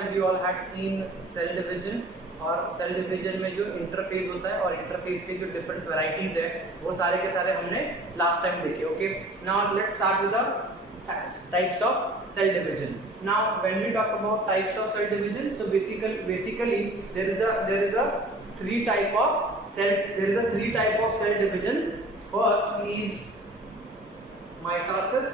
Time we all had seen cell division, और cell division में जो इंटरफेस होता है और इंटरफेस के जो डिफरेंट वैरायटीज है वो सारे के सारे हमने लास्ट टाइम देखे. Okay, now let's start with the types of cell division. Now when we talk about types of cell division, so basically there is a three type of cell division. First is mitosis,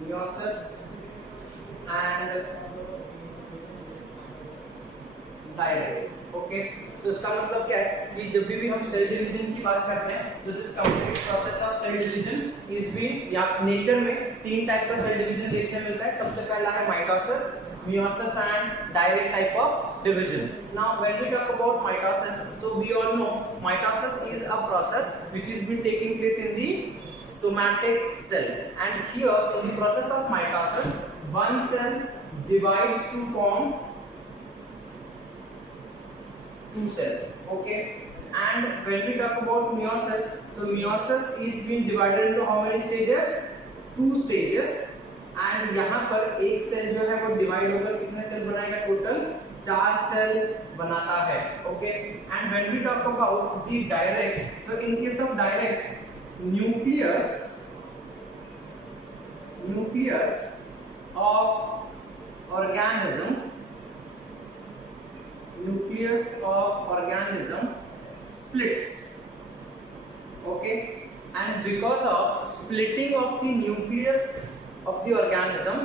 meiosis and direct. Okay, so इसका मतलब क्या है कि जब भी हम cell division की बात करते हैं तो this complete process of cell division is been, या नेचर में तीन टाइप का सेल डिवीजन देखने मिलता है. सबसे पहला है mitosis, meiosis and direct type of division. Now when we talk about mitosis, so we all know mitosis is a process which is been taking place in the somatic cell, and here in the process of mitosis one cell divides to form two cells. Okay, and when we talk about meiosis, so meiosis is being divided into how many stages? Two stages. and यहाँ पर एक सेल जो है वो डिवाइड होकर कितने सेल बनाएगा? टोटल 4 cell बनाता है. Okay, and when we talk about the direct, so in case of direct nucleus of organism splits. Okay, and because of splitting of the nucleus of the organism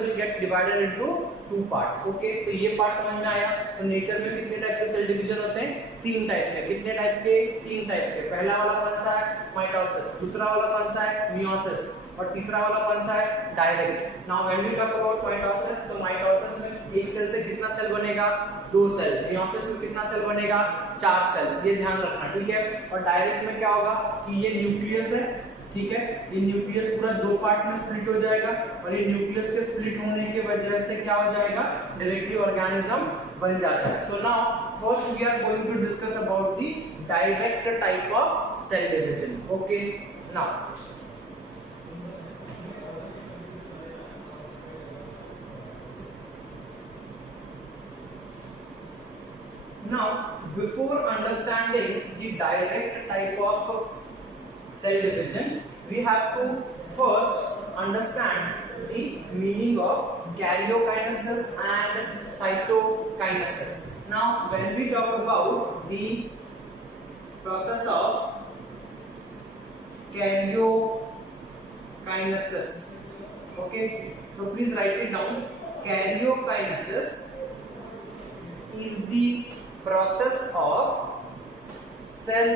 will get divided into two parts. Okay, तो ये पार्ट समझ में आया. तो नेचर में कितने टाइप के cell division होते हैं? 3 टाइप के. कितने टाइप के? 3 टाइप के. पहला वाला कौन सा है? माइटोसिस. दूसरा वाला कौन सा है? meiosis. और तीसरा वाला कौन सा है? Direct. Now when we talk about mitosis, तो माइटोसिस में एक सेल से कितना सेल बनेगा? 2 सेल. meiosis में कितना सेल बनेगा? 4 सेल. ये ध्यान रखना, ठीक है. और डायरेक्ट में क्या होगा कि ये न्यूक्लियस है, ठीक है. ये न्यूक्लियस पूरा 2 पार्ट में स्प्लिट हो जाएगा, और ये न्यूक्लियस के स्प्लिट होने की वजह से क्या हो जाएगा? डायरेक्टली ऑर्गेनिज्म बन जाता है. So now first we are going to discuss about the direct type of cell division. Okay, now before understanding the direct type of cell division, we have to first understand the meaning of karyokinesis and cytokinesis. Now when we talk about the process of karyokinesis, okay, so please write it down. Karyokinesis is the process of cell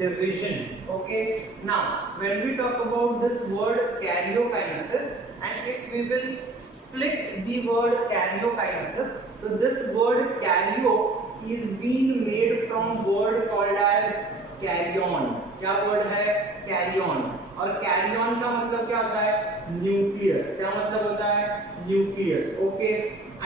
division. Okay, now when we talk about this word karyokinesis, and if we will split the word karyokinesis, so this word karyo is being made from word called as carrion. क्या word है? carrion. और carrion का मतलब क्या होता है? न्यूक्लियस. क्या मतलब होता है? Nucleus. Okay,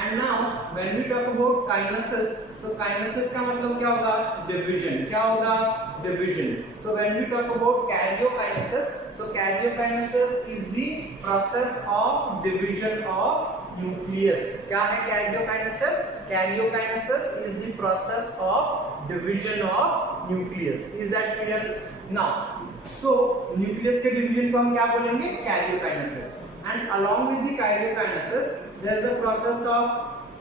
and now when we talk about kinesis, so kinesis का मतलब क्या होगा? डिवीजन. क्या होगा? Division. So when we talk about karyokinesis, so karyokinesis is the process of division of nucleus. क्या है karyokinesis? Karyokinesis is the process of division of nucleus. Is that clear? Now, so nucleus के division को हम क्या बोलेंगे? Karyokinesis. And along with the karyokinesis, there is a process of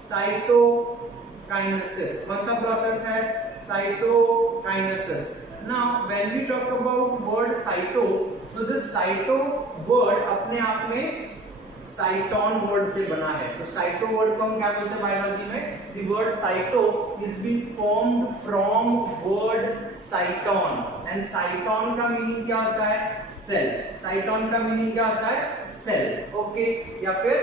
cytokinesis. कौन सा process है? Cytokinesis. Now when we talk about word cyto, so this cyto word अपने आप में साइटोन वर्ड से बना है. तो साइटो वर्ड को हम क्या बोलते हैं बायोलॉजी में? The word cyto is being formed from word cyton, and cyton का मीनिंग क्या होता है? सेल. साइटोन का मीनिंग क्या होता है? सेल. ओके, या फिर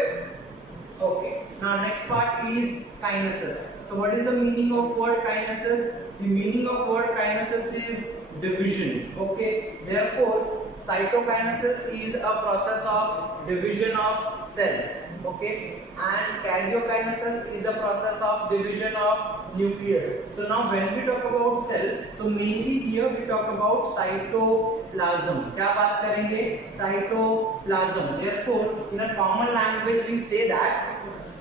okay. Now next part is kinesis. So what is the meaning of word kinesis? The meaning of word kinesis is division. Okay, therefore cytokinesis is a process of division of cell, okay, and karyokinesis is the process of division of nucleus. So now when we talk about cell, so mainly here we talk about cytoplasm. क्या बात करेंगे? Cytoplasm. Therefore, in a common language we say that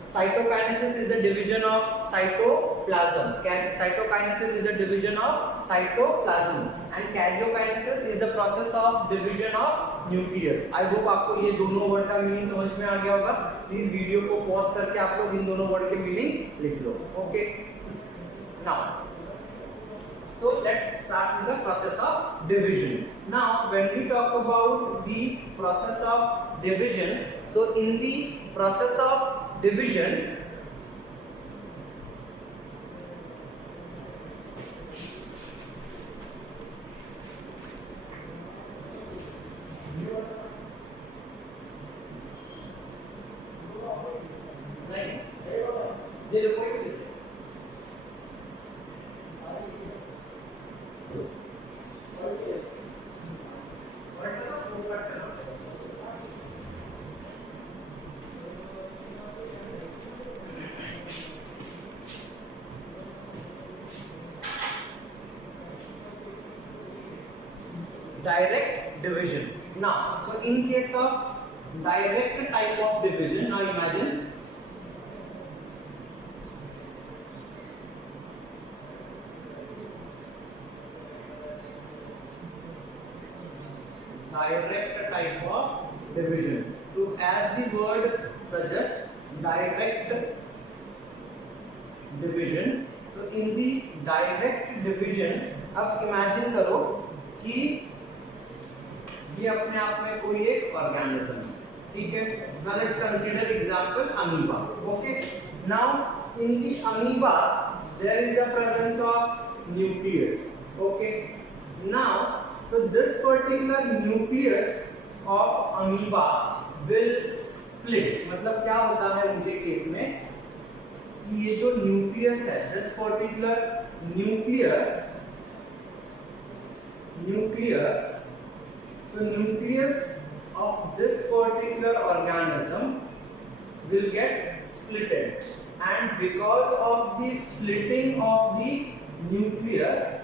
cytokinesis is the division of cytoplasm. Cytokinesis is the division of cytoplasm, and karyokinesis is the process of division of nucleus. I hope आपको ये दोनों वर्ड का मीनिंग समझ में आ गया होगा. Please video को पॉज करके आप लोग इन दोनों वर्ड के मीनिंग लिख लो. Okay, now so let's start with the process of division. Now when we talk about the process of division, so in the process of division, ये देखो direct division. Now, so in case of direct type of division, now imagine direct type of division. So as the word suggests, direct division. So in the direct division, अब imagine करो कि ये अपने आप में कोई एक ऑर्गेनिज्म है, ठीक है. Now let's consider example amoeba. Okay. Now in the amoeba there is a presence of nucleus. Okay. Now so this particular nucleus of amoeba will split. मतलब क्या होता है उनके केस में कि ये जो न्यूक्लियस है, this particular nucleus, so nucleus of this particular organism will get splitted, and because of the splitting of the nucleus,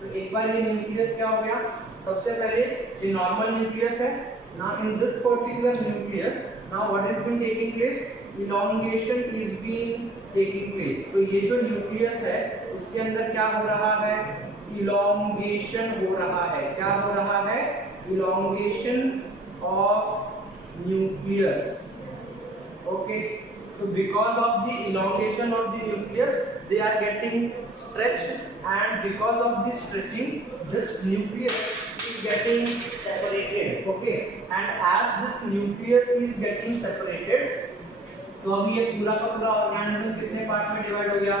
तो एक बार ये न्यूक्लियस क्या हो गया, सबसे पहले ये नॉर्मल न्यूक्लियस है. Now in this particular nucleus, now what has been taking place? Elongation is being taking place. तो ये जो न्यूक्लियस है उसके अंदर क्या हो रहा है? Elongation हो रहा है. क्या हो रहा है? Elongation of nucleus. Okay. So because of the elongation of the nucleus, they are getting stretched, and because of the stretching, this nucleus is getting separated. Okay. And as this nucleus is getting separated, तो अभी ये पूरा का पूरा ऑर्गेनिज्म कितने पार्ट में डिवाइड हो गया?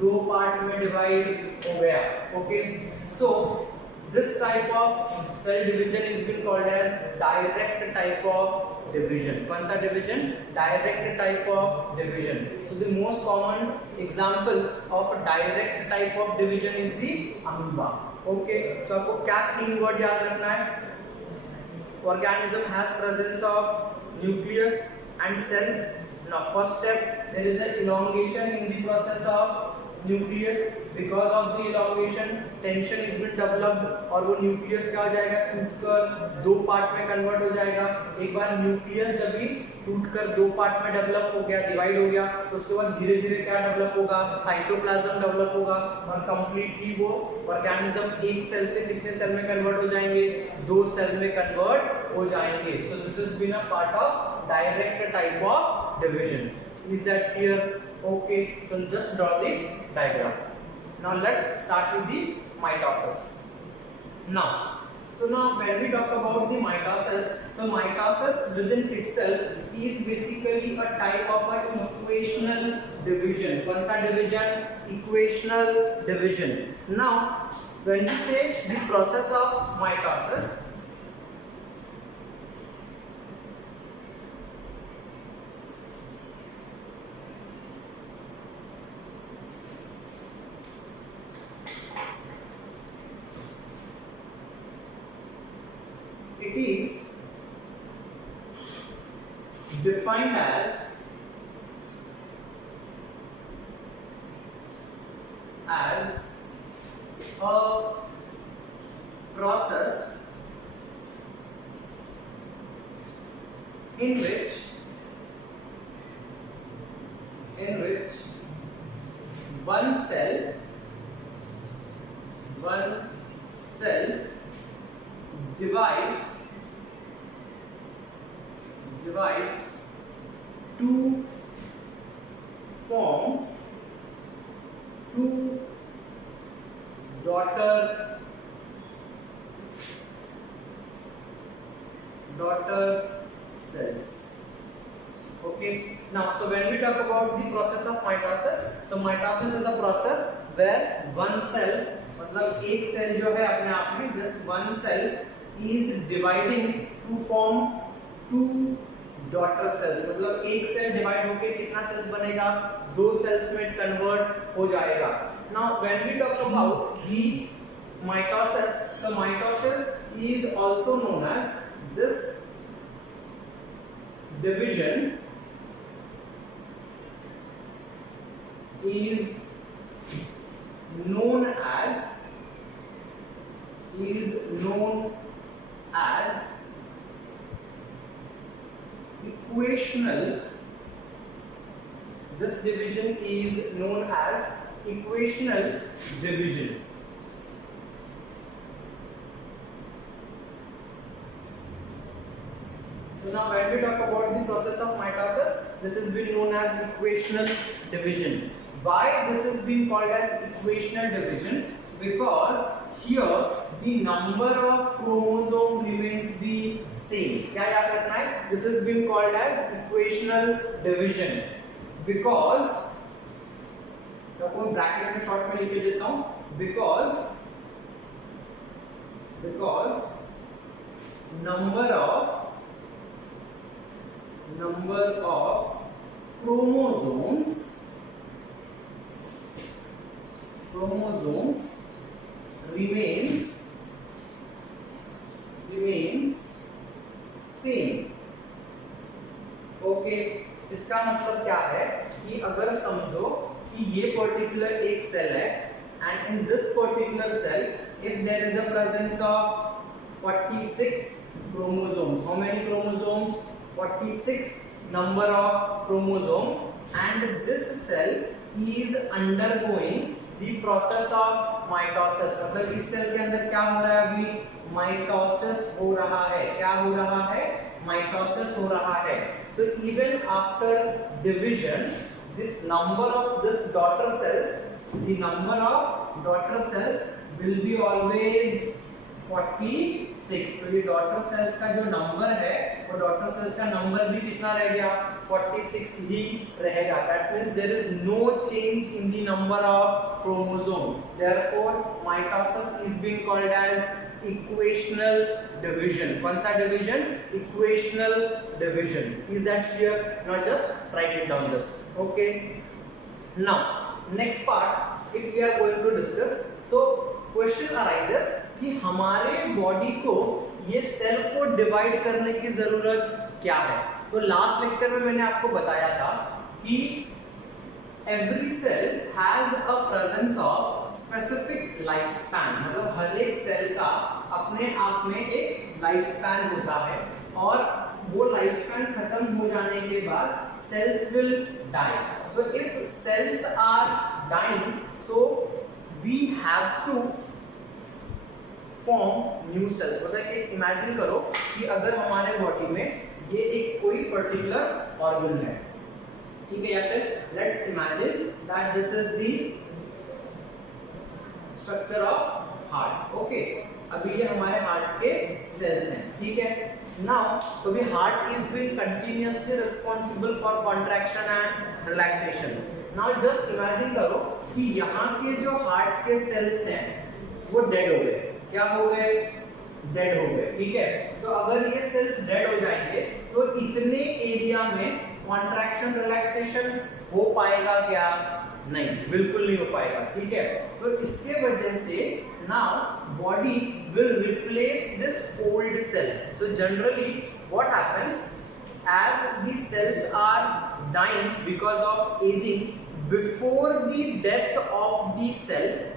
दो पार्ट में डिवाइड हो गया. ओके. सो this type of cell division is been called as direct type of division. कौन सा division? Direct type of division. So the most common example of a direct type of division is the amoeba. Okay. So आपको क्या तीन वर्ड याद रखना है? Organism has presence of nucleus and cell. Now first step, there is an elongation in the process of nucleus. Because of the elongation, tension is been developed, और वो nucleus क्या हो जाएगा? टूटकर दो पार्ट में कन्वर्ट हो जाएगा. एक बार nucleus जब भी टूटकर दो पार्ट में डेवलप हो गया, डिवाइड हो गया, तो उसके बाद धीरे धीरे क्या डेवलप होगा? साइटोप्लाज्म डेवलप होगा, और कंप्लीटली वो ऑर्गेनिज्म एक सेल से कितने सेल में कन्वर्ट हो जाएंगे? दो सेल में कन्वर्ट हो जाएंगे. So this is been a part of direct type of division. Is that clear? Okay, so just draw this diagram. Now let's start with the mitosis. Now when we talk about the mitosis, so mitosis within itself is basically a type of an equational division. कौन सा division? Equational division. Now when you say the process of mitosis, it defined as a process in which one cell divides to form two daughter cells. Okay, now so when we talk about the process of mitosis, so mitosis is a process where one cell, मतलब एक सेल जो है अपने आप में, just one cell is dividing to form two daughter cells, मतलब एक cell divide होके कितना सेल्स बनेगा, दो सेल्स में कन्वर्ट हो जाएगा. Now when we talk about the mitosis, so mitosis is also known as, this division is known as equational. This division is known as equational division. So now when we talk about the process of mitosis, this has been known as equational division. Why this has been called as equational division? Because here the number of chromosome remains the same. क्या याद रखना है? This has been called as equational division because, तो ब्रैकेट में शॉर्ट में लिख देता हूँ, because number of chromosomes remains same. Okay, इसका मतलब क्या है कि अगर समझो कि ये पर्टिकुलर एक सेल है and in this particular cell if there is a presence of 46 chromosomes, how many chromosomes? 46 number of chromosome, and this cell is undergoing the process of mitosis. मतलब इस सेल के अंदर क्या हो रहा है? अभी माइटोसिस हो रहा है. क्या हो रहा है? माइटोसिस हो रहा है. So even after division, this number of this daughter cells, the number of daughter cells will be always 46. तो ये डॉटर सेल्स का जो नंबर है वो डॉटर सेल्स का नंबर भी कितना रह गया? 46 ही रहेगा. That means there is no change in the number of chromosome. Therefore mitosis is being called as equational division. कौन सा division? Equational division. Is that clear? Now just write it down this. Okay. Now next part, if we are going to discuss, so question arises कि हमारे बॉडी को ये सेल को डिवाइड करने की जरूरत क्या है? तो लास्ट लेक्चर में मैंने आपको बताया था कि every cell has a presence of specific lifespan. मतलब हर एक सेल का अपने आप में एक लाइफ स्पैन होता है और वो लाइफ स्पैन खत्म हो जाने के बाद cells will die. So if cells are dying, so we have to form new cells. मतलब एक इमेजिन करो कि अगर हमारे बॉडी में ये एक कोई पर्टिकुलर ऑर्गन है, ठीक है, या फिर let's imagine that this is the structure of heart. Okay, अभी ये हमारे हार्ट के सेल्स हैं, ठीक है. नाउ तो भी heart is being continuously responsible for contraction and relaxation. Now just imagine करो कि यहाँ के जो हार्ट के सेल्स हैं वो डेड हो गए. क्या हो गए? डेड हो गए, ठीक है. तो अगर ये सेल्स डेड हो जाएंगे तो इतने एरिया में कॉन्ट्रैक्शन रिलैक्सेशन हो पाएगा क्या? नहीं, बिल्कुल नहीं हो पाएगा, ठीक है. तो इसके वजह से now body will replace this old cell. So generally what happens, as the cells are dying because of aging, before the death of the cell,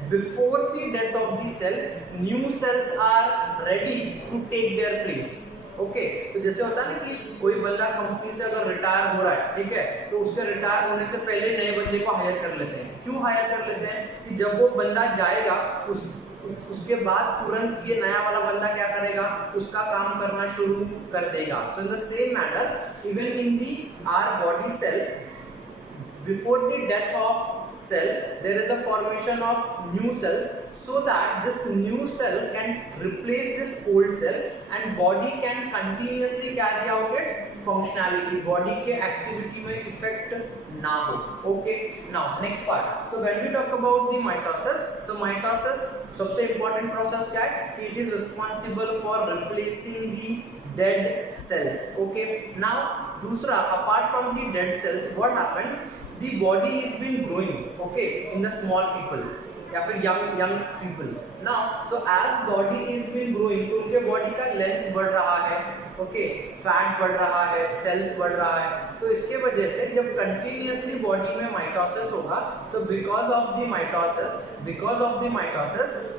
new cells are ready to take their place. Okay तो जैसे होता है ना कि कोई बंदा कंपनी से अगर रिटायर हो रहा है, ठीक है, तो उसके रिटायर होने से पहले नए बंदे को हायर कर लेते हैं. क्यों हायर कर लेते हैं? कि जब वो बंदा जाएगा उसके बाद तुरंत ये नया वाला बंदा क्या करेगा, उसका काम करना शुरू कर देगा. So in the same matter even in the our body cell, before the death of cell there is a formation of new cells, so that this new cell can replace this old cell and body can continuously carry out its functionality. Body के activity में effect ना हो. Okay, now next part. So when we talk about the mitosis, so mitosis सबसे important process क्या है? It is responsible for replacing the dead cells. Okay, now दूसरा, apart from the dead cells, what happened? The body is been growing, okay, in the small people या फिर young people. Now, so as body is been growing, तो उनके body का length बढ़ रहा है, okay, fat बढ़ रहा है, cells बढ़ रहा है. तो इसके वजह से जब continuously body में mitosis होगा, so because of the mitosis,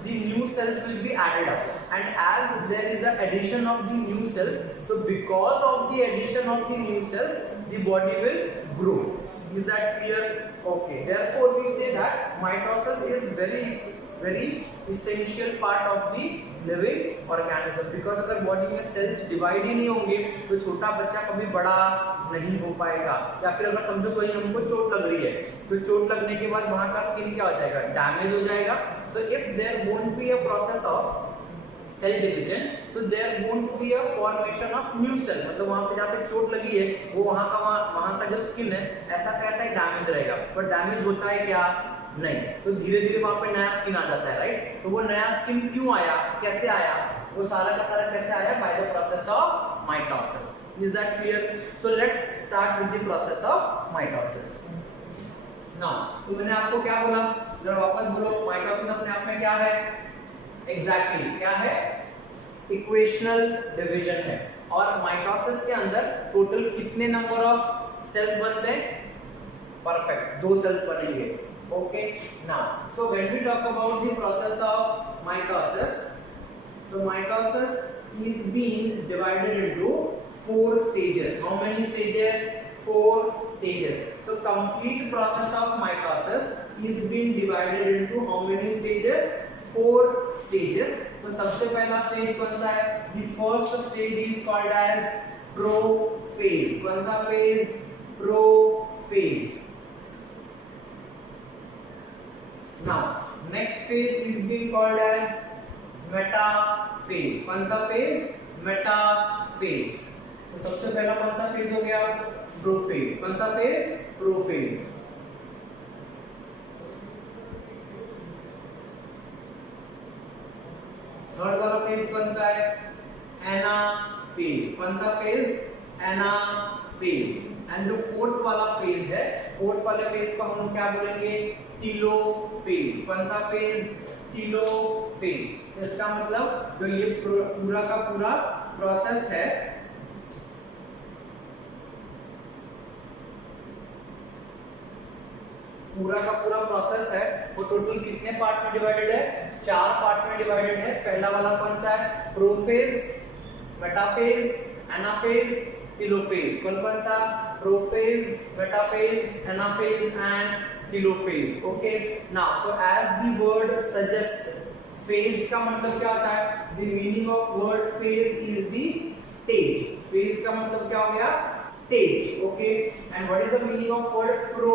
the new cells will be added up. And as there is a addition of the new cells, so because of the addition of the new cells, the body will grow. Is that clear? Okay. Therefore, we say that mitosis is very essential part of the living organism. Because अगर body में cells divide ही नहीं होंगे, तो छोटा बच्चा कभी बड़ा नहीं हो पाएगा. या फिर अगर समझो कोई हमको चोट लग रही है, तो चोट लगने के बाद वहाँ का स्किन क्या हो जाएगा? डैमेज हो जाएगा. So if there won't be a process of cell division, so there won't be a formation of new cell. मतलब वहाँ पे जहाँ पे चोट लगी है, वो वहाँ का जो स्किन है ऐसा कैसा ही डैमेज रहेगा. पर डैमेज होता है क्या? नहीं. तो धीरे धीरे वहाँ पे नया स्किन आ जाता है, राइट. तो वो नया स्किन क्यों आया, कैसे आया, वो सारा का सारा कैसे आया? By the process of mitosis. Is that clear? So let's start with the process of mitosis. Now तो मैंने आपको क्या बोला, जरा वापस बोलो. माइटोसिस अपने आप में क्या है? एग्जैक्टली क्या है? इक्वेशनल डिवीजन है. और माइटोसिस के अंदर टोटल कितने नंबर ऑफ सेल्स बनते हैं? परफेक्ट, 2 सेल्स बनेंगे. Okay, now so when we talk about the process of mitosis, so mitosis is being divided into 4 stages. How many stages? 4 stages. So complete process of mitosis is being divided into how many stages? 4 stages. तो सबसे पहला स्टेज कौन सा है? The first stage is called as prophase. कौन सा phase? Prophase. Now next phase is being called as metaphase. कौन सा phase? Metaphase. तो सबसे पहला कौन सा phase हो गया? प्रोफेज. कौन सा phase? प्रोफेज. थर्ड वाला phase कौन सा है? एनाफेज. कौन सा phase? एनाफेज. एंड जो फोर्थ वाला phase है, फोर्थ वाले phase को हम लोग क्या बोलेंगे? टीलोफेज. कौन सा phase? टीलोफेज. इसका मतलब जो ये पूरा का पूरा प्रोसेस है, पूरा का पूरा प्रोसेस है, वो टोटल कितने पार्ट में डिवाइडेड है? 4 पार्ट में डिवाइडेड है. पहला वाला कौन सा है? Prophase, metaphase, anaphase, telophase. कौन कौन सा? Prophase, metaphase, anaphase and telophase. Okay, now so as the word suggest, phase का मतलब क्या होता है? The meaning of word phase is the stage. Phase का मतलब क्या हो गया? Stage. Okay, and what is the meaning of word pro?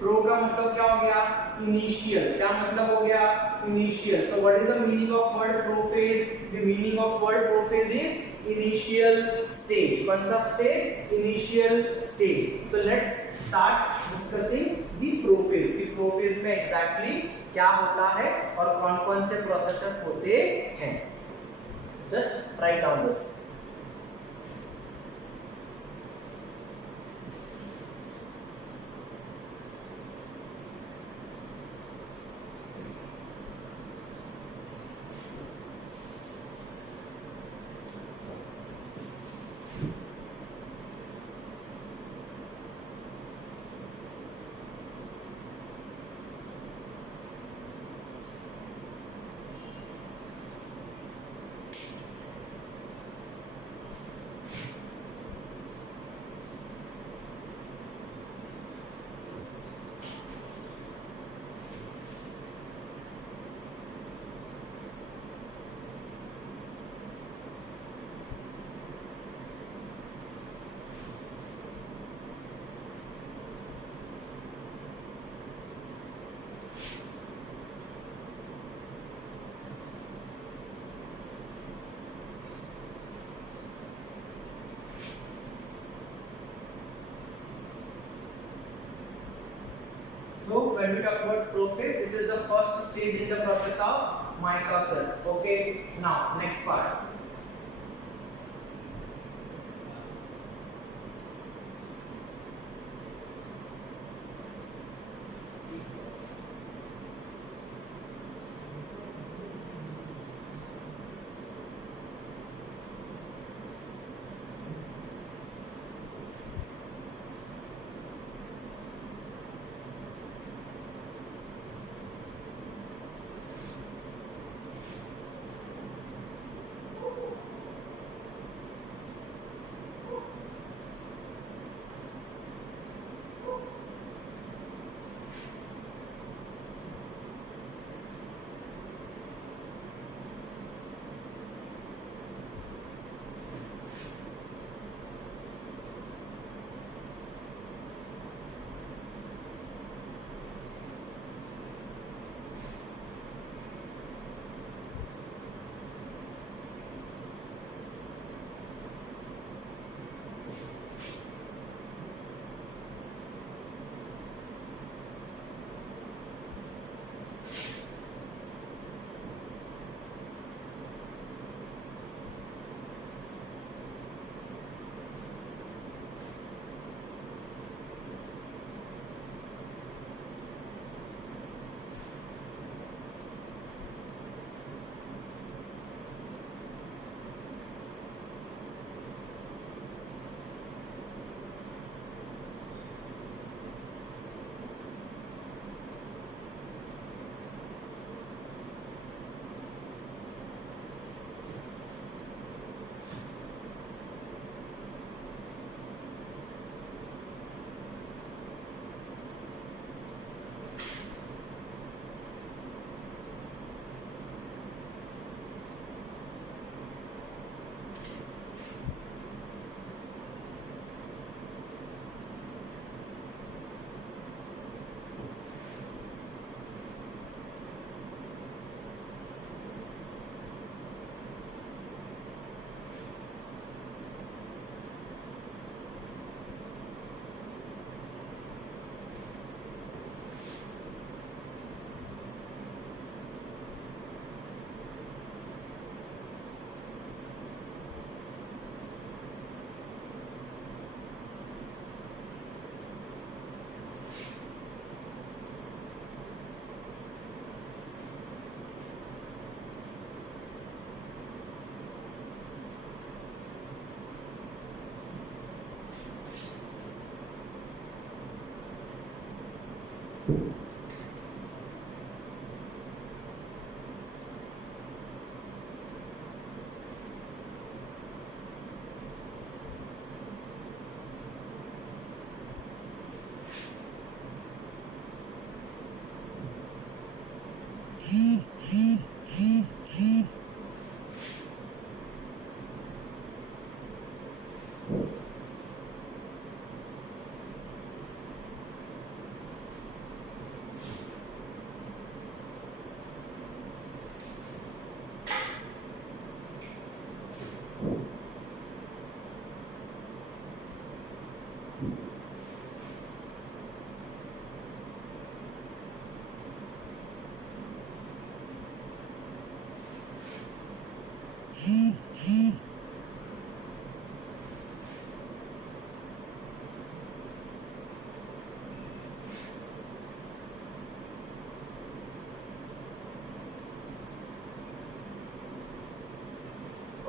Pro का मतलब क्या हो गया? इनिशियल. क्या मतलब हो गया? Initial. So what is the meaning of word prophase? The meaning of word prophase is initial stage. कौन सा stage? Initial stage. So let's start discussing the prophase. कि प्रोफेज में एग्जैक्टली क्या होता है और कौन-कौन से प्रोसेसेस होते हैं. Just write down this. So when we talk about prophase, this is the first stage in the process of mitosis. Okay, now next part.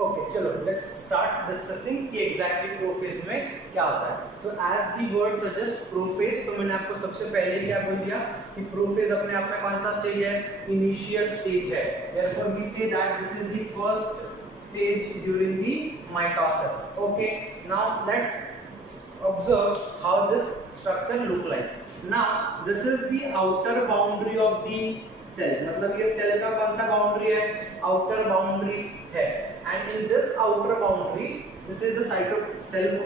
Okay, चलो let's start discussing कि exactly प्रोफेज में क्या होता है. So as the word suggests prophase, तो मैंने आपको सबसे पहले क्या बोल दिया कि प्रोफेज अपने आप में कौन सा स्टेज है? इनिशियल स्टेज है. Therefore we say that this is the first stage during the mitosis. Okay, now let's observe how this structure look like. Now this is the outer boundary of the cell. मतलब ये सेल का कौन सा बाउंड्री है? Outer boundary है. And in this outer boundary, this is the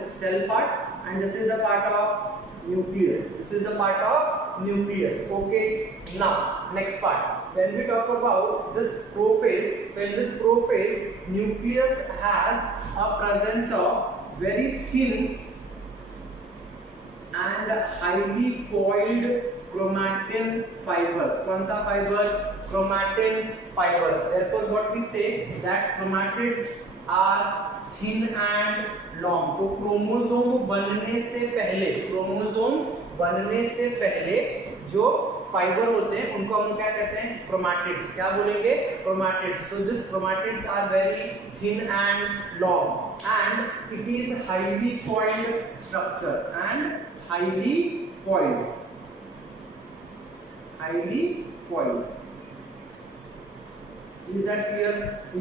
cell part, and this is the part of nucleus. This is the part of nucleus. Okay. Now next part. When we talk about this prophase, so in this prophase, nucleus has a presence of very thin and highly coiled chromatin fibers. कौन सा fibers? Chromatin fibers. Therefore what we say that chromatids are thin and long. तो क्रोमोसोम बनने से पहले जो फाइबर होते हैं उनको हम क्या कहते हैं? क्रोमैटिड्स. क्या बोलेंगे? Chromatids. So this chromatids are very thin and long and it is highly coiled structure and highly coiled. Is that clear?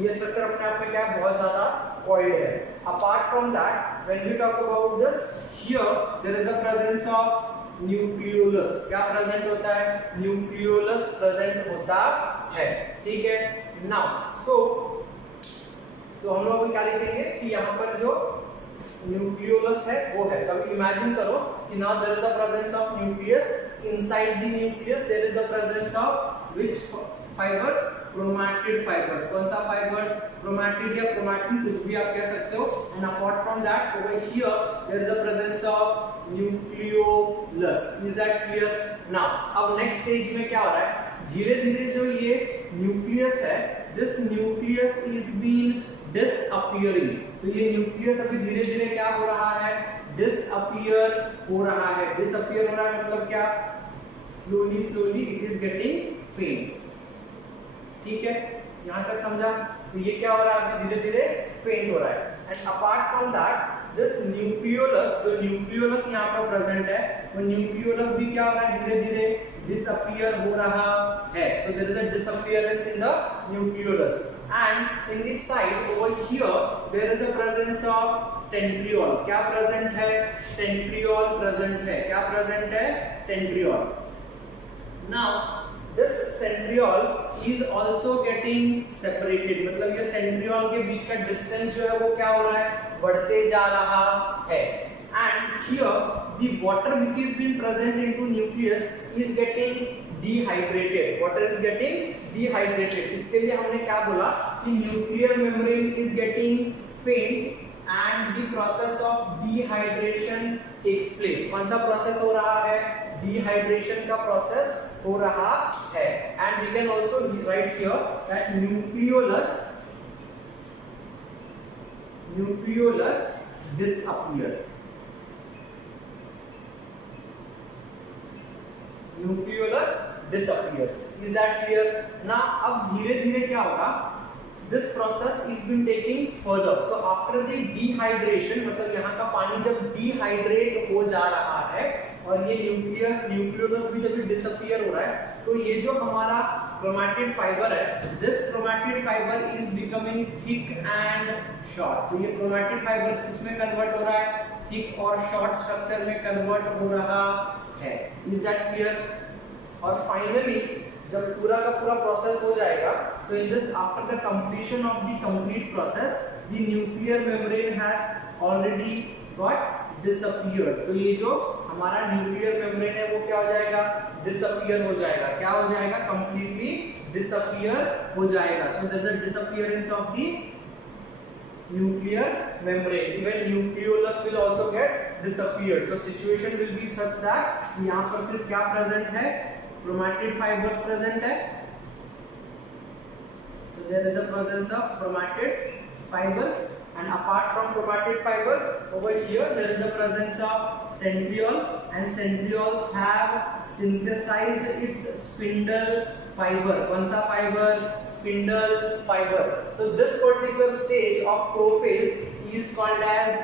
ये स्ट्रक्चर अपने आप में क्या है? बहुत ज्यादा coiled है. Apart from that, when we talk about this, here there is a presence of nucleolus. क्या प्रेजेंट होता है? न्यूक्लियोलस प्रेजेंट होता है. ठीक है. नाउ तो हम लोग क्या लिखेंगे कि यहाँ पर जो न्यूक्लियोलस है वो है. अब इमेजिन करो कि now there is a presence of nucleus. Inside the nucleus there is a presence of which fibres? Chromatid fibres. कौन सा फाइबर्स? क्रोमैटिड या क्रोमैटिन, कुछ भी आप कह सकते हो. And apart from that over here there is a presence of nucleolus. Is that clear? Now अब नेक्स्ट स्टेज में क्या हो रहा है? धीरे-धीरे जो ये न्यूक्लियस है, this nucleus is been disappearing. तो ये न्यूक्लियस अभी धीरे-धीरे क्या हो रहा है? डिसअपीयर हो रहा है. डिसअपीयर हो रहा है मतलब क्या? Slowly it is getting fade. ठीक है, यहाँ तक समझा? तो ये क्या हो रहा है? अभी धीरे-धीरे फेड हो रहा है. And apart from that this nucleolus, जो न्यूक्लियोलस यहाँ पर प्रेजेंट है, वो न्यूक्लियोलस भी क्या हो रहा है? धीरे-धीरे डिसअपीयर हो रहा है. So there is a disappearance in the nucleolus. And in this side over here there is a presence of centriole. क्या प्रेजेंट है? सेंट्रियोल प्रेजेंट है. क्या प्रेजेंट है? Centriole. Now this centriole is also getting separated. मतलब ये centriole के बीच का distance जो है वो क्या हो रहा है? बढ़ते जा रहा है. And here the water which is been present into nucleus is getting dehydrated. Water is getting dehydrated. इसके लिए हमने क्या बोला कि nuclear membrane is getting faint and the process of dehydration takes place. कौन सा process हो रहा है? Dehydration का process हो रहा है. And we can also write here that nucleolus disappear. Nucleolus disappears. Is that clear? Now अब धीरे-धीरे क्या होगा? This process is been taking further. So after the dehydration, मतलब यहाँ का पानी जब dehydrate हो जा रहा है और ये न्यूक्लियोलस भी जब डिसअपीयर हो रहा है, तो ये जो हमारा क्रोमैटिड फाइबर है, this chromatid fibre is becoming thick and short. तो ये क्रोमैटिड फाइबर किसमें कन्वर्ट हो रहा है? थिक और शॉर्ट स्ट्रक्चर में कन्वर्ट हो रहा है. Is that clear? और फाइनली जब पूरा का पूरा प्रोसेस हो जाएगा, so in this after the completion of the complete process the nuclear membrane has already got disappeared. तो ये जो हमारा न्यूक्लियर मेम्ब्रेन है वो क्या हो जाएगा? डिसअपीयर हो जाएगा. क्या हो जाएगा? कंप्लीटली डिसअपीयर हो जाएगा. So there is a disappearance of the nuclear membrane. Even nucleolus will also get disappeared. So situation will be such that यहां पर सिर्फ क्या प्रेजेंट है? क्रोमैटिड फाइबर्स प्रेजेंट है. So there is a presence of chromatid fibers, and apart from chromatid fibers, over here there is a presence of centriole, and centrioles have synthesized its spindle fiber. कौन सा fiber? Spindle fiber. So this particular stage of prophase is called as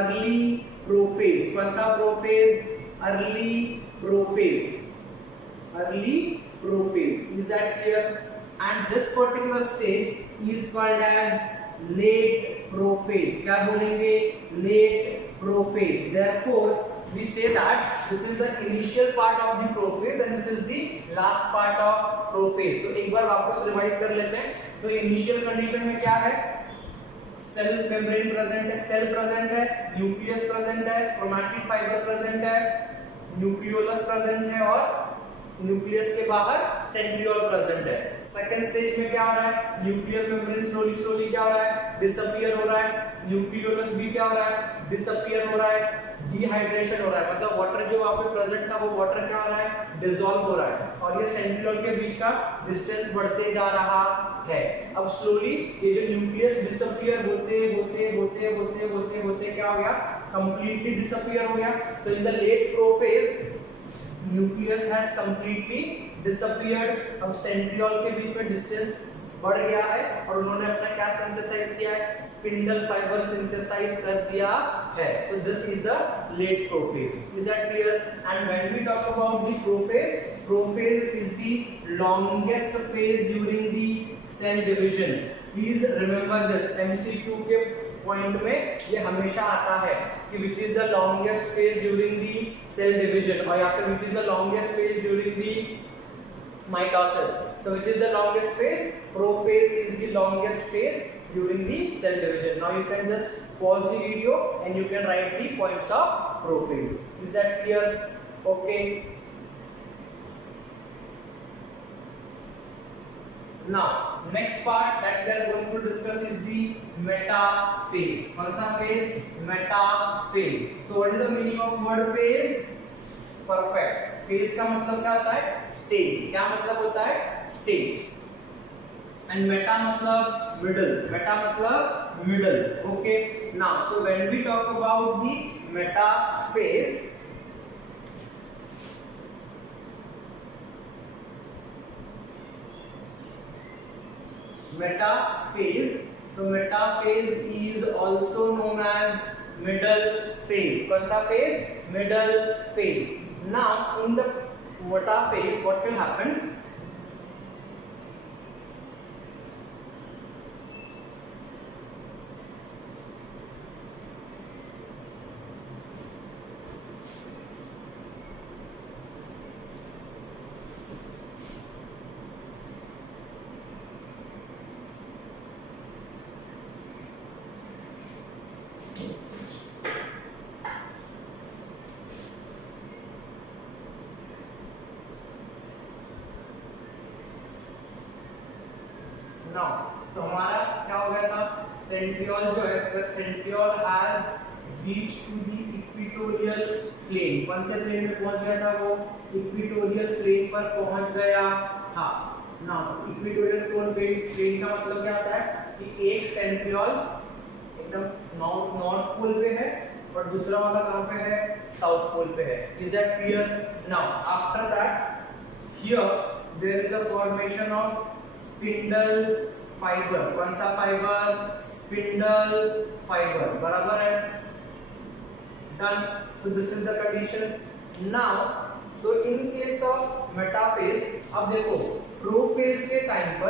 early prophase. कौन सा prophase? Early prophase. Early prophase. Is that clear? And this particular stage is called as late prophase. क्या बोलेंगे? Late prophase. Therefore, we say that this is the initial part of the prophase and this is the last part of prophase. तो एक बार वापस रिवाइज कर लेते हैं. तो initial condition में क्या है? सेल मेम्ब्रेन प्रेजेंट है, सेल प्रेजेंट है, न्यूक्लियस प्रेजेंट है, क्रोमैटिड फाइबर प्रेजेंट है, न्यूक्लियोलस प्रेजेंट है और न्यूक्लियस के बाहर सेंट्रियोल प्रेजेंट है. सेकंड स्टेज में क्या हो रहा है? न्यूक्लियर मेम्ब्रेन स्लोली क्या हो रहा है? डिसअपीयर हो रहा है. न्यूक्लियोलस भी क्या हो रहा है? डिसअपीयर हो रहा है. डिहाइड्रेशन हो रहा है, मतलब वाटर जो वहां पे प्रेजेंट था वो वाटर क्या हो रहा है, डिसॉल्व हो रहा है, और ये सेंट्रियोल के बीच का डिस्टेंस बढ़ते जा रहा है। अब स्लोली ये जो न्यूक्लियस डिसअपीयर होते होते होते होते होते होते क्या हो गया, कंप्लीटली डिसअपीयर हो गया। So in the late prophase nucleus has completely disappeared. अब सेंट्रियोल के बीच में डिस्टेंस बढ़ गया है और उन्होंने अपना क्या सिंथेसाइज किया है, स्पिंडल फाइबर सिंथेसाइज कर दिया है। So this is the late prophase. Is that clear? And when we talk about the prophase, prophase is the longest phase during the cell division. Please remember this, MCQ के point में ये हमेशा आता है कि which is the longest phase during the cell division, और या फिर which is the longest phase during the mitosis. So which is the longest phase? Prophase is the longest phase during the cell division. Now you can just pause the video and you can write the points of prophase. Is that clear? Okay. Now next part that we are going to discuss is the metaphase. कौन सा phase? Metaphase. So what is the meaning of word phase? Perfect. Phase का मतलब क्या होता है? Stage. क्या मतलब होता है? Stage. And meta मतलब middle. Meta मतलब middle. Okay. Now so when we talk about the metaphase, metaphase. So metaphase is also known as middle phase. कौन सा phase? Middle phase. Now in the metaphase what will happen? Now तो हमारा क्या हो गया था, सेंट्रियोल जो है, अगर centriole has reach to the equatorial plane, कौन से प्लेन में पहुंच गया था वो, इक्वेटोरियल प्लेन पर पहुंच गया था। ना इक्वेटोरियल प्लेन का मतलब क्या होता है कि एक सेंट्रियोल एकदम नॉर्थ पोल पे है और दूसरा वाला कहां पे है, साउथ पोल पे है। Is that clear? Now after that here there is a formation of spindle fibre. कौन सा फाइबर? Spindle fibre. बराबर है? Done. So this is the condition. Now so in case of metaphase, अब देखो प्रोफेज के टाइम पर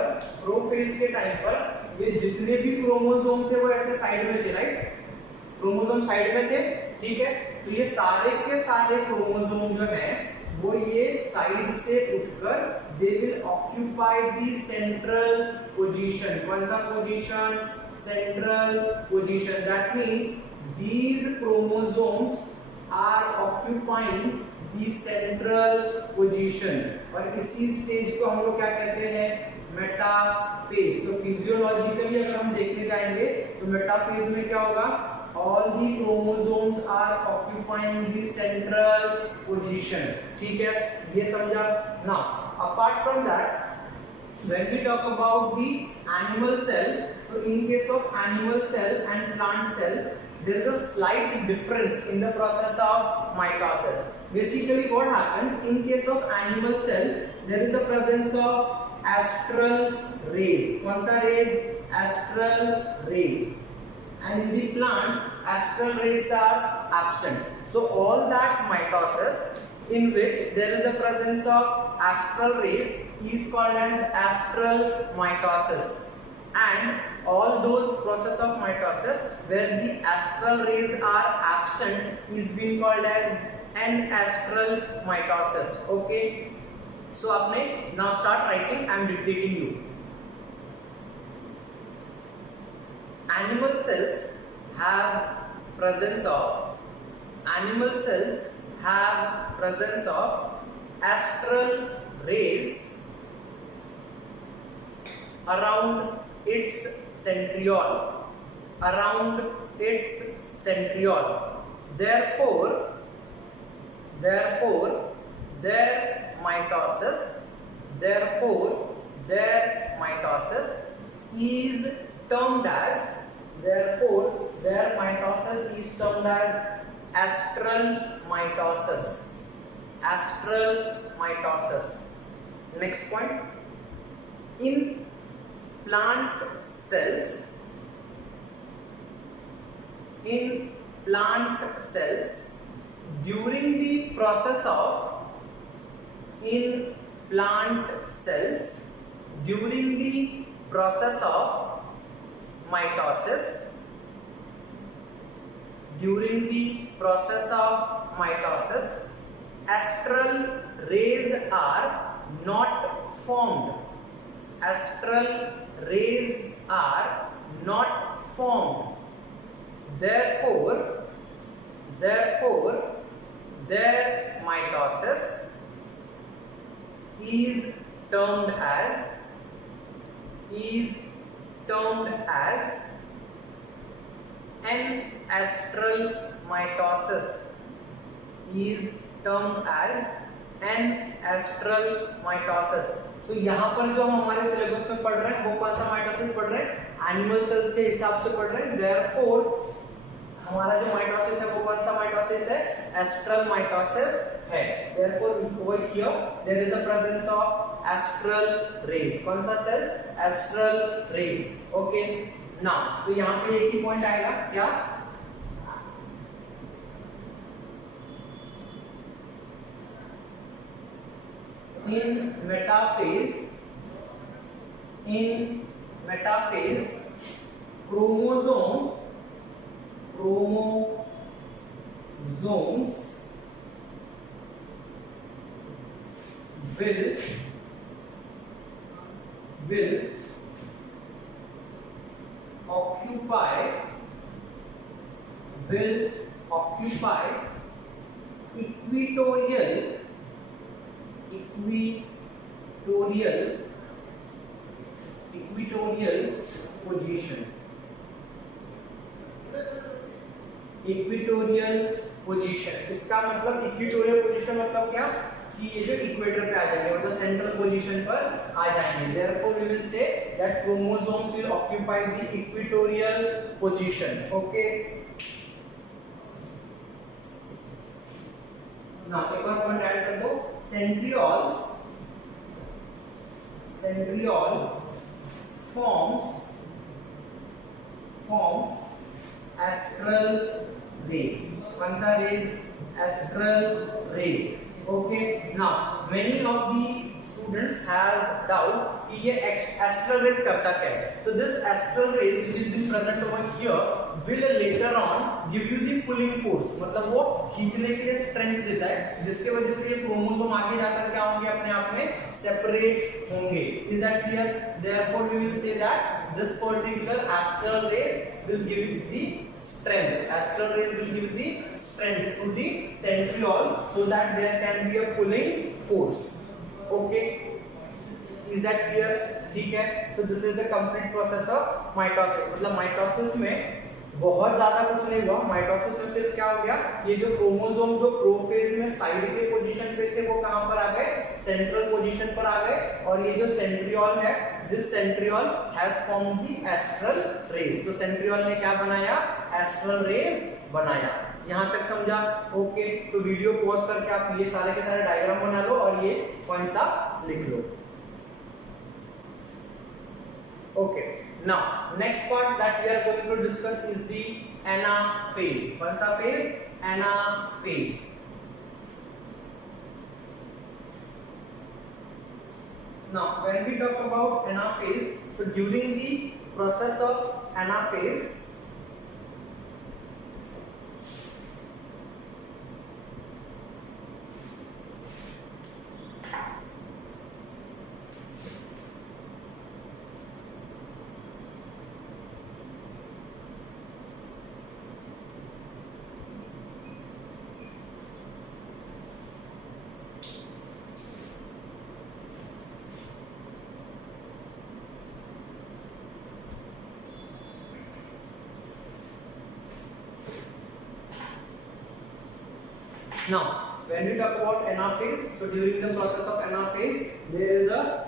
ये जितने भी क्रोमोसोम थे वो ऐसे साइड में थे, राइट? क्रोमोसोम साइड में थे, ठीक है? तो ये सारे के सारे क्रोमोसोम जो है वो ये साइड से उठकर they will occupy the central position. कौन सा position? Central position. That means these chromosomes are occupying the central position. और इसी स्टेज को हम लोग क्या कहते हैं? मेटाफेज। तो फिजियोलॉजिकली अगर हम देखने जाएंगे तो मेटाफेज में क्या होगा? All the chromosomes are occupying the central position. ठीक है, ये समझा ना? Apart from that, when we talk about the animal cell, so in case of animal cell and plant cell, there is a slight difference in the process of mitosis. Basically, what happens in case of animal cell, there is the presence of astral rays. कौन सा rays? Astral rays. And in the plant, astral rays are absent. So all that mitosis in which there is a presence of astral rays is called as astral mitosis, and all those process of mitosis where the astral rays are absent is being called as anastral mitosis. Okay, so आपने now start writing. I am dictating you. Animal cells have presence of astral rays around its centriole. Therefore, their mitosis, therefore their mitosis is termed as, therefore their mitosis is termed as astral mitosis. Astral mitosis. Next point, in plant cells, in plant cells, during the process of, in plant cells, during the process of mitosis, during the process of mitosis, astral rays are not formed. Astral rays are not formed. Therefore, their mitosis is termed as, an astral mitosis, is termed as an astral mitosis. So यहाँ पर जो हम हमारे सिलेबस में पढ़ रहे हैं वो कौन सा माइटोसिस पढ़ रहे हैं, एनिमल सेल्स के हिसाब से पढ़ रहे हैं. Therefore हमारा जो माइटोसिस है वो कौन सा माइटोसिस है, एस्ट्रल माइटोसिस है. Therefore over here there is a presence of astral rays. कौन सा cells, astral rays. Okay, now तो यहाँ पे एक ही पॉइंट आएगा क्या, in metaphase, chromosomes will occupy equatorial position. Equatorial position, इसका मतलब इक्वेटोरियल पोजीशन मतलब क्या, कि ये जो इक्वेटर पे आ जाएंगे, मतलब सेंट्रल पोजीशन पर आ जाएंगे. Therefore we will say that chromosomes will occupy the equatorial position. Okay. Now एक और पॉइंट ऐड कर दो, centriole forms astral rays. कौन सा rays, astral rays. Okay, now many of the students has doubt कि ये astral rays करता क्या है. So this astral rays which is been present over here will later on give you the pulling force, मतलब वो खींचने के लिए स्ट्रेंथ देता है, जिसके वजह से ये क्रोमोसोम आगे जाकर क्या होंगे, अपने आप में सेपरेट होंगे. Is that clear? Therefore we will say that this particular astral rays will give the strength. Astral rays will give the strength to the centriole so that there can be a pulling force. Okay, is that clear? ठीक है. So this is the complete process of mitosis. मतलब माइटोसिस में बहुत ज्यादा कुछ नहीं हुआ. माइटोसिस में सिर्फ क्या हो गया, ये जो क्रोमोसोम जो प्रोफेज में साइड के पोजीशन पे थे वो कहां पर आ गए, सेंट्रल पोजीशन पर आ गए. और ये जो सेंट्रियोल है, this centriole has formed the astral rays. तो सेंट्रियोल ने क्या बनाया, एस्ट्रल रेज बनाया. यहां तक समझा? ओके. तो वीडियो पॉज करके आप ये सारे के सारे डायग्राम बना लो और ये पॉइंट्स आप लिख लो. Okay, now next part that we are going to discuss is the anaphase. कौन सा phase, anaphase. Now when we talk about anaphase, so during the process of anaphase, Now when we talk about anaphase, so during the process of anaphase there is a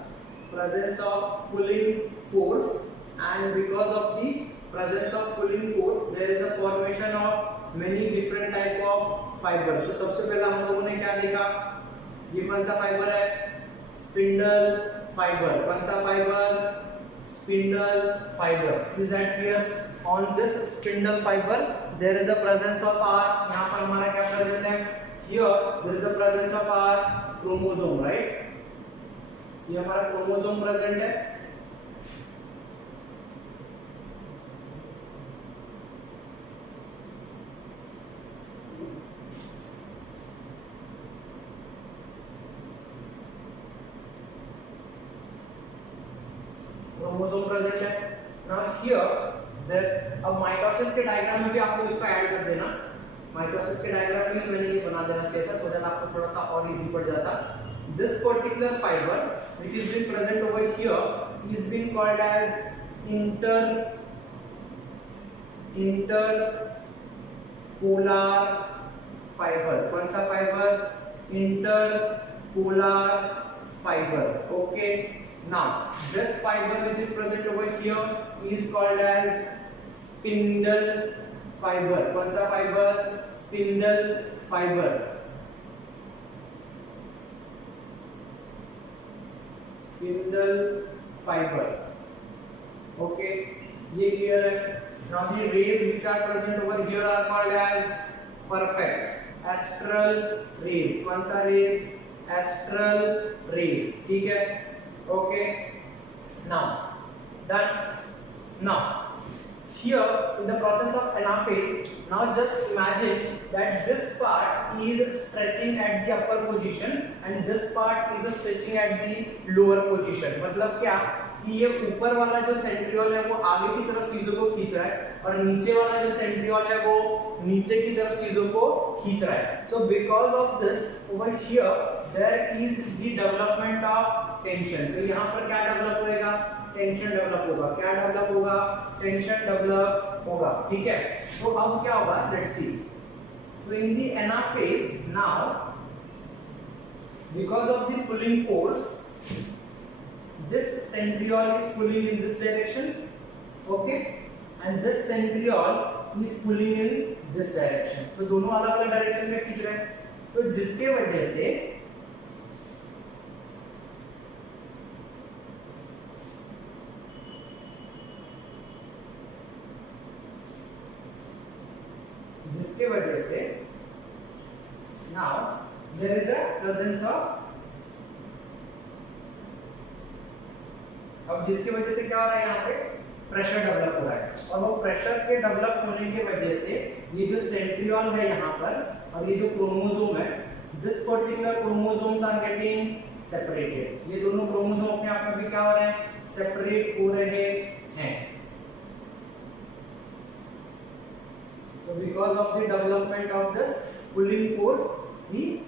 presence of pulling force, and because of the presence of pulling force there is a formation of many different type of fibers. तो सबसे पहला हम लोगों ने क्या देखा, ये कौन सा फाइबर है, स्पिंडल फाइबर. कौन सा फाइबर, spindle fibre. Is that clear? On this spindle fiber there is a presence of our, यहाँ पर हमारा क्या प्रेजेंट है, here there is a presence of our chromosome, right? ये हमारा क्रोमोसोम प्रेजेंट है. क्रोमोसोम प्रेजेंट है. Now here अब माइटोसिस के डायग्राम में भी आपको इसको ऐड कर देना. माइटोसिस के डायग्राम में मैंने ये बना देना चाहिए था, सो दैट आपको थोड़ा सा और इजी पड़ जाता. This particular fiber which is being present over here is being called as interpolar fiber. कौन सा fibre, interpolar fiber. Okay, now this fiber which is present over here is called as spindle fiber. कौन सा fibre, spindle fiber. Spindle fiber. Okay, ये clear है. Now the rays which are present over here are called as perfect astral rays. कौन सा rays, astral rays. ठीक है. Okay, now done. Now here in the process of anaphase, now just imagine that this part is stretching at the upper position and this part is stretching at the lower position. मतलब क्या कि ये ऊपर वाला जो centriole है वो आगे की तरफ चीजों को खींच रहा है और नीचे वाला जो सेंट्रियोल है वो नीचे की तरफ चीजों को खींच रहा है. So because of this over here there is the development of tension. तो यहाँ पर क्या डेवलप होएगा, टेंशन डेवलप होगा. क्या डेवलप होगा, टेंशन डेवलप होगा. ठीक है. तो अब क्या होगा, let's see. So in the anaphase now, because of the pulling force, this centriole is pulling in this direction, okay, and this centriole is pulling in this direction. तो दोनों अलग अलग डायरेक्शन में खींच रहे हैं. तो जिसके वजह से now there is a presence of, अब जिसकी वजह से क्या हो रहा है, यहाँ पे प्रेशर डेवलप हो रहा है और वो प्रेशर के डेवलप होने के वजह से ये जो सेंट्रियोल है यहाँ पर और ये जो क्रोमोसोम है, this particular chromosomes are getting separated. ये दोनों क्रोमोसोम अपने आप में भी क्या हो रहे हैं, सेपरेट हो रहे हैं. So because of the development of this pulling force, the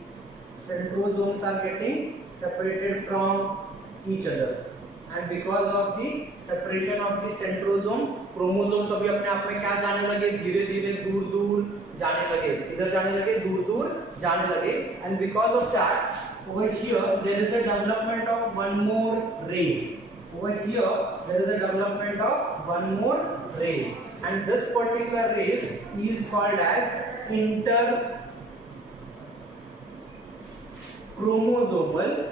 centrosomes are getting separated from each other, and because of the separation of the centrosome, chromosomes अभी अपने आप में क्या जाने लगे, धीरे धीरे दूर दूर जाने लगे. इधर जाने लगे, दूर दूर जाने लगे. And because of that, over here there is a development of one more rays. Over here there is a development of one more rays, and this particular rays is called as interchromosomal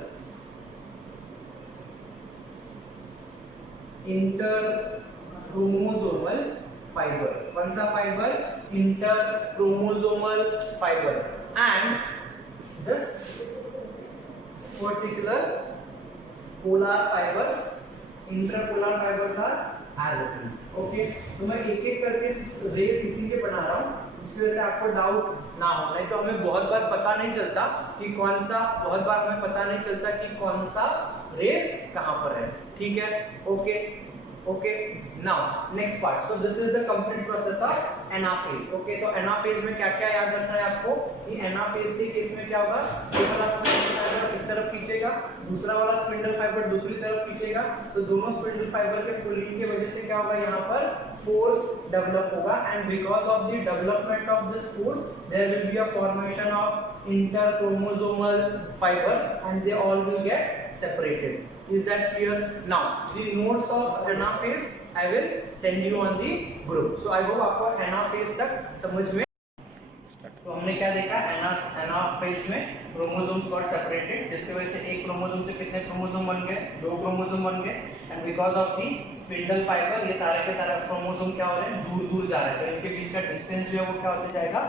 fiber. कौन सा fibre, interchromosomal fiber. And this particular polar fibers, interpolar fibers are as it is. Okay, तो मैं एक एक करके रेज इसीलिए बना रहा हूँ इसकी वजह से आपको डाउट ना हो. नहीं तो हमें बहुत बार पता नहीं चलता कि कौन सा रेज कहाँ पर है. ठीक है. Okay. Now next part. So this is the complete process of anaphase. Okay, तो एनाफेज में क्या क्या याद रखना है आपको कि एनाफेज के केस में क्या होगा, ये वाला स्पिंडल फाइबर इस तरफ खींचेगा, दूसरा वाला स्पिंडल फाइबर दूसरी तरफ खींचेगा. तो दोनों स्पिंडल फाइबर के पुलिंग की वजह से क्या होगा, यहाँ पर force develop होगा, and because of the development of this force there will be a formation of interchromosomal fiber and they all will get separated. Is that clear? Now the notes of anaphase I will send you on the group. So I hope आपको anaphase तक समझ में। तो हमने क्या देखा, एनाफेज में chromosomes got separated, जिसकी वजह से एक क्रोमोसोम से कितने क्रोमोसोम बन गए, 2 क्रोमोसोम बन गए, and because of the spindle fibre ये सारे के सारे क्रोमोसोम क्या हो रहे हैं, दूर दूर जा रहे हैं, तो इनके बीच का डिस्टेंस जो है वो क्या होते जाएगा,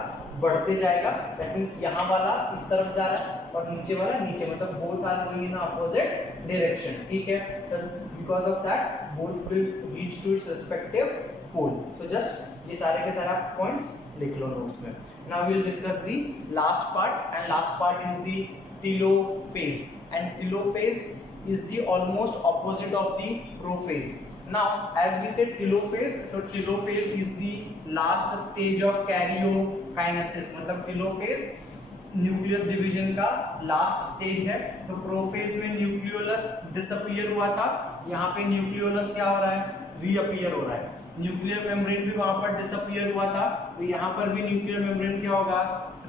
बढ़ते जाएगा। दैट मींस यहाँ वाला इस तरफ जा रहा है और नीचे वाला नीचे, मतलब both are going in opposite direction, ठीक है। तो because of that both will reach to its respective pole. So just ये सारे के सारे पॉइंट्स लिख लो नोट्स में। Now we will discuss the last part, and last part is the telophase, and telophase is the almost opposite of the prophase. Now as we said telophase, so telophase is the last stage of karyokinesis, मतलब telophase nucleus division का last stage है। तो प्रोफेज में nucleolus disappear हुआ था, यहाँ पे न्यूक्लियोलस क्या हो रहा है, रीअपीयर हो रहा है। न्यूक्लियर मेम्ब्रेन भी वहां पर डिसअपीयर हुआ था, तो यहाँ पर भी न्यूक्लियर मेम्ब्रेन क्या होगा,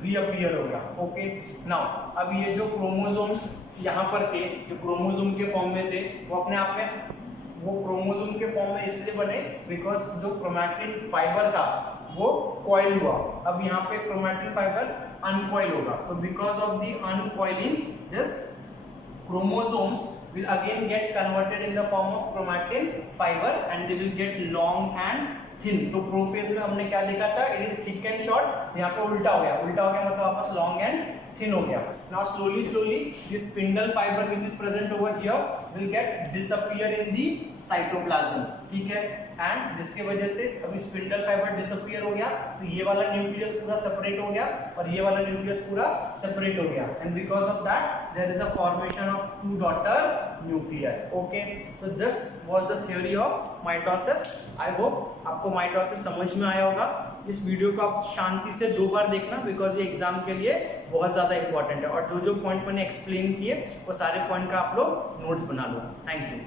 रीअपीयर होगा। ओके, नाउ अब ये जो क्रोमोसोम्स यहाँ पर थे, जो क्रोमोसोम के फॉर्म में थे, वो अपने आप में वो क्रोमोसोम के फॉर्म में इसलिए बने बिकॉज जो क्रोमैटिन फाइबर था वो कॉइल हुआ। अब यहाँ पे क्रोमैटिन फाइबर अनकॉइल होगा, तो because of the uncoiling this chromosomes will again get converted in the form of chromatin fiber and they will get long and thin. तो प्रोफेज में हमने क्या देखा था, it is thick and short, यहाँ पे उल्टा हो गया, उल्टा हो गया मतलब वापस लॉन्ग एंड थिन हो गया। Now slowly this spindle fibre which is present over here will get disappear in the cytoplasm, ठीक है। एंड जिसके वजह से अभी स्पिंडल फाइबर डिसअपीयर हो गया, तो ये वाला न्यूक्लियस पूरा सेपरेट हो गया और ये वाला न्यूक्लियस पूरा सेपरेट हो गया, and because of that there is a formation of 2 daughter nuclear. Okay, so this was the theory of mitosis. I hope आपको माइटोसिस समझ में आया होगा। इस वीडियो को आप शांति से 2 बार देखना बिकॉज ये एग्जाम के लिए बहुत ज्यादा इंपॉर्टेंट है, और जो जो पॉइंट मैंने एक्सप्लेन किए वो सारे पॉइंट का आप लोग नोट्स बना लो। Thank you.